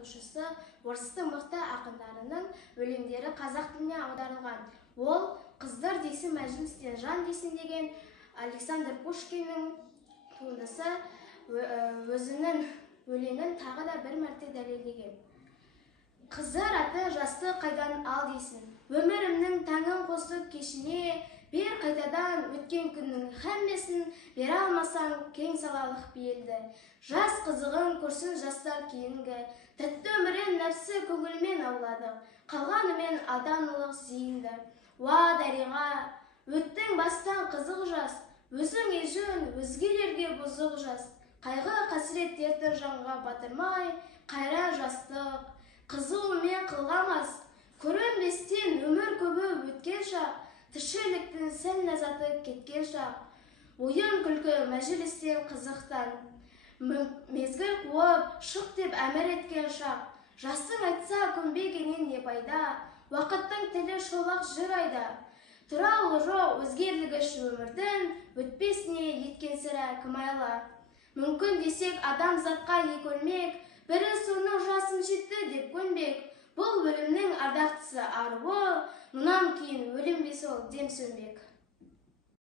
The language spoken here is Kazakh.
жазушысы, орыстың мықты ақындарының өлеңдері қазақ тіліне аударылған. Ол «Қыздар дейсін, мәжілістен жан дейсін» деген Александр Пушкиннің туындысы өзінің өлеңін тағы да бір мәрте дәлелдеген. Қыздар аты жасты қайдан ал дейсін, өмірімнің таңын қосып кешіне, бер қайтадан өткен күннің хәммесін, бере алмасаң кең салалық бейелді. Жас қызығын көрсін жастар кейінгі, тәтті өмірін нәпсі көңілмен ауладық, қалғанымен аданылық зейінді. Уа дариға, өттің бастан қызық жас, өзің ежін өзгелерге бұзық жас, қайғы қасірет дерті жанға батырмай, қайра жастық қызуымен қылғамас, көрінбестен өмір көбі өткен шақ, тіршіліктің сәл ләззаты кеткен шақ, ойын күлкі мәжілістен қызықтан, мезгіл қуып шық деп әмір еткен шақ, жасың айтса көнбегеннен не пайда, уақыттың тілі шолақ жыр айда, туралы жоқ өзгерілгіш өмірдің, өтпесіне еткен сірә кім айла. Мүмкін десек адамзатқа ек өлмек, бірі соның жасын жетті деп көнбек. Бұл өлімнің ардақтысы аруы, мұнан кейін өлім бе сол дем сөнбек.